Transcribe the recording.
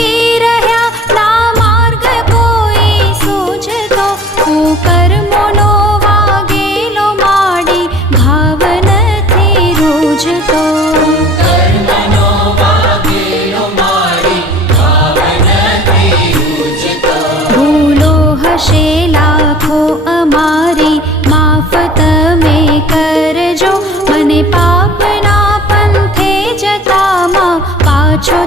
ભટકી રહ્યા ના માર્ગ કોઈ સૂઝતો કર્મોનો વાગેલો માડી ભાવ નથી રૂઝતો ભૂલો હશે લાખો અમારી માફ તમે કરજો મને પાપના પંથે જતામાં પાછો